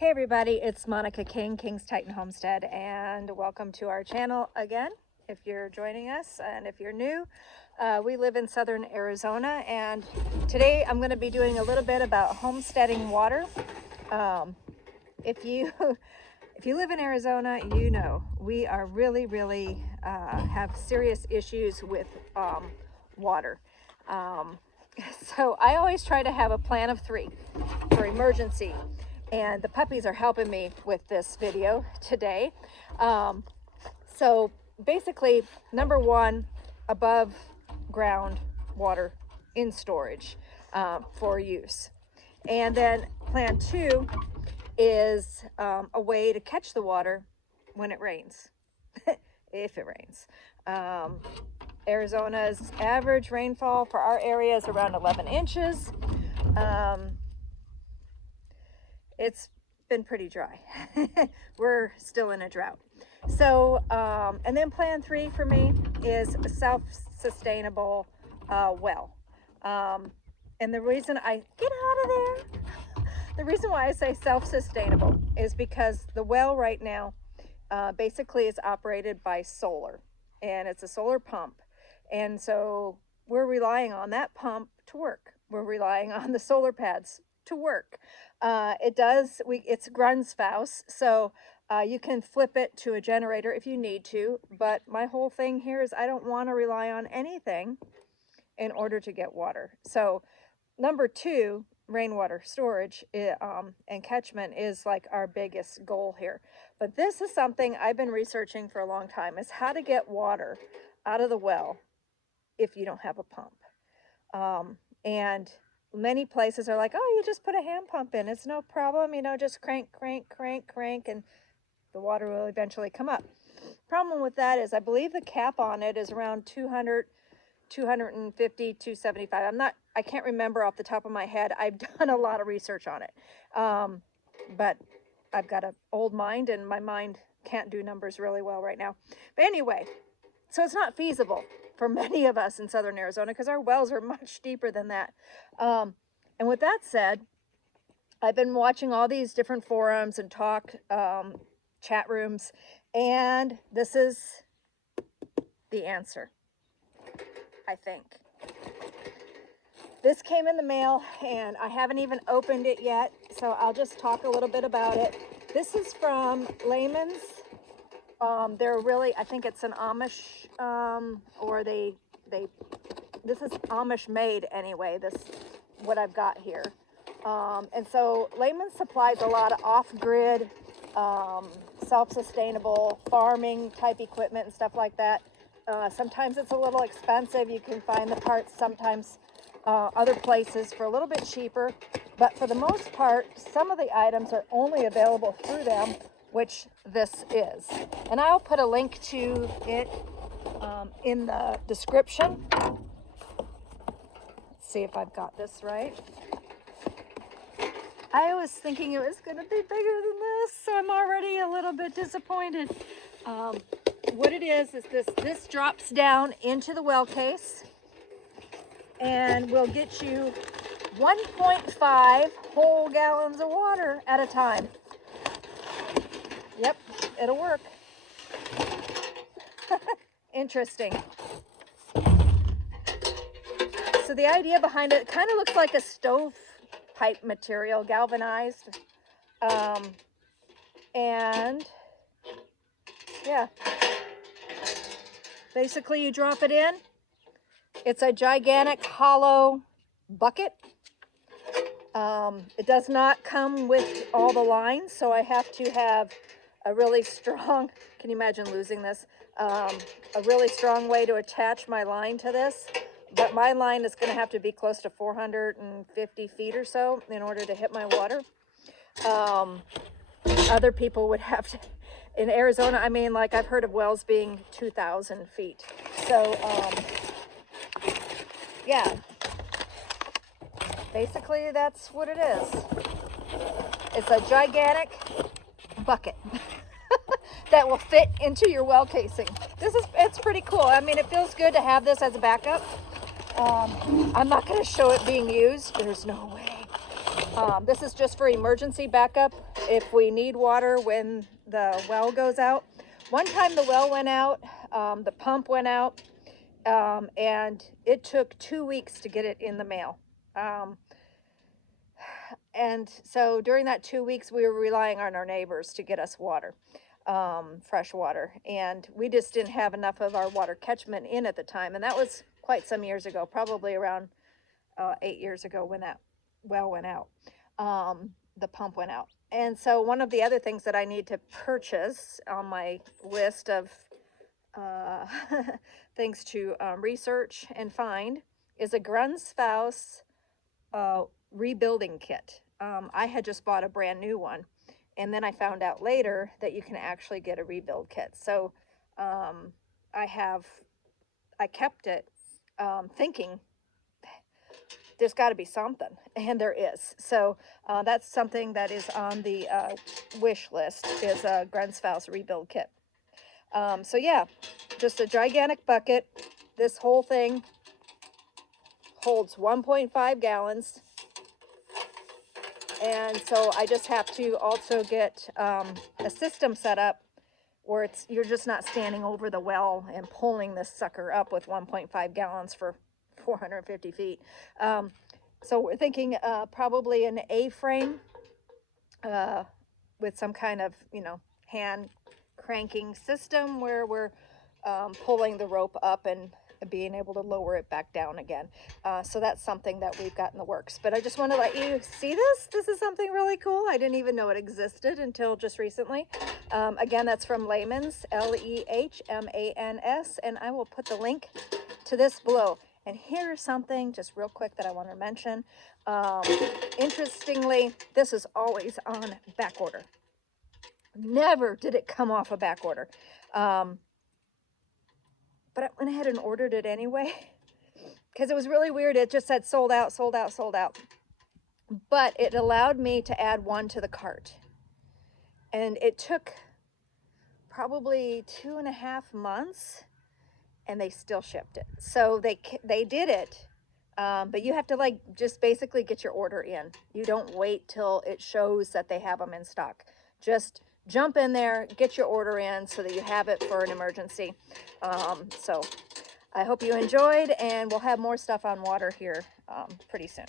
Hey everybody, it's Monica King, King's Titan Homestead, and welcome to our channel again. If you're joining us and if you're new, we live in southern Arizona, and today I'm going to be doing a little bit about homesteading water. If you live in Arizona, you know we are really have serious issues with water. So I always try to have a plan of 3 for emergency. And the puppies are helping me with this video today. So basically, number 1, above ground water in storage for use. And then plan 2 is a way to catch the water when it rains, if it rains. Arizona's average rainfall for our area is around 11 inches. It's been pretty dry. We're still in a drought. So, and then plan 3 for me is a self-sustainable well. And the reason I get out of there, the reason why I say self-sustainable is because the well right now basically is operated by solar, and it's a solar pump. And so we're relying on that pump to work. We're relying on the solar pads to work. It's Grundsfaus, so you can flip it to a generator if you need to, but my whole thing here is I don't want to rely on anything in order to get water. So number 2, rainwater storage and catchment is like our biggest goal here. But this is something I've been researching for a long time, is how to get water out of the well if you don't have a pump. And many places are like, oh, you just put a hand pump in. It's no problem. You know, just crank, and the water will eventually come up. Problem with that is I believe the cap on it is around 200, 250, 275. I can't remember off the top of my head. I've done a lot of research on it. But I've got an old mind, and my mind can't do numbers really well right now. But anyway, so it's not feasible for many of us in southern Arizona because our wells are much deeper than that. And with that said, I've been watching all these different forums and chat rooms, and this is the answer, I think. This came in the mail, and I haven't even opened it yet, so I'll just talk a little bit about it. This is from Layman's. They're really, I think it's an Amish, or this is Amish made anyway, what I've got here. And so Layman supplies a lot of off-grid, self-sustainable farming type equipment and stuff like that. Sometimes it's a little expensive. You can find the parts sometimes other places for a little bit cheaper, but for the most part, some of the items are only available through them, which this is. And I'll put a link to it in the description. Let's see if I've got this right. I was thinking it was going to be bigger than this, so I'm already a little bit disappointed. What it is this drops down into the well case, and will get you 1.5 whole gallons of water at a time. Yep, it'll work. Interesting. So the idea behind it kind of looks like a stovepipe material, galvanized. And yeah, basically you drop it in. It's a gigantic hollow bucket. It does not come with all the lines, so I have to have a really strong, can you imagine losing this? A really strong way to attach my line to this. But my line is going to have to be close to 450 feet or so in order to hit my water. Other people would have to, in Arizona, I mean, like I've heard of wells being 2,000 feet. So, yeah, basically that's what it is. It's a gigantic bucket that will fit into your well casing. It's pretty cool. I mean, it feels good to have this as a backup. I'm not going to show it being used. There's no way. This is just for emergency backup if we need water when the well goes out. One time the well went out, the pump went out, and it took 2 weeks to get it in the mail. And so during that 2 weeks, we were relying on our neighbors to get us water, fresh water. And we just didn't have enough of our water catchment in at the time. And that was quite some years ago, probably around 8 years ago when that well went out. The pump went out. And so one of the other things that I need to purchase on my list of things to research and find is a Grunsfaus rebuilding kit. I had just bought a brand new one, and then I found out later that you can actually get a rebuild kit. So I kept it thinking there's got to be something, and there is. So that's something that is on the wish list, is a Grunsfaus rebuild kit. So yeah, just a gigantic bucket. This whole thing holds 1.5 gallons. And so I just have to also get a system set up where you're just not standing over the well and pulling this sucker up with 1.5 gallons for 450 feet. So we're thinking probably an A-frame with some kind of, hand cranking system where we're pulling the rope up and being able to lower it back down again. So that's something that we've got in the works. But I just want to let you see this. This is something really cool. I didn't even know it existed until just recently. Again, that's from Lehmann's, Lehmans, and I will put the link to this below. And here's something just real quick that I want to mention. Interestingly, this is always on back order. Never did it come off a back order. But I went ahead and ordered it anyway because it was really weird. It just said sold out, sold out, sold out. But it allowed me to add one to the cart. And it took probably 2.5 months, and they still shipped it. So they did it, but you have to just basically get your order in. You don't wait till it shows that they have them in stock. Just jump in there, get your order in so that you have it for an emergency. So I hope you enjoyed, and we'll have more stuff on water here pretty soon.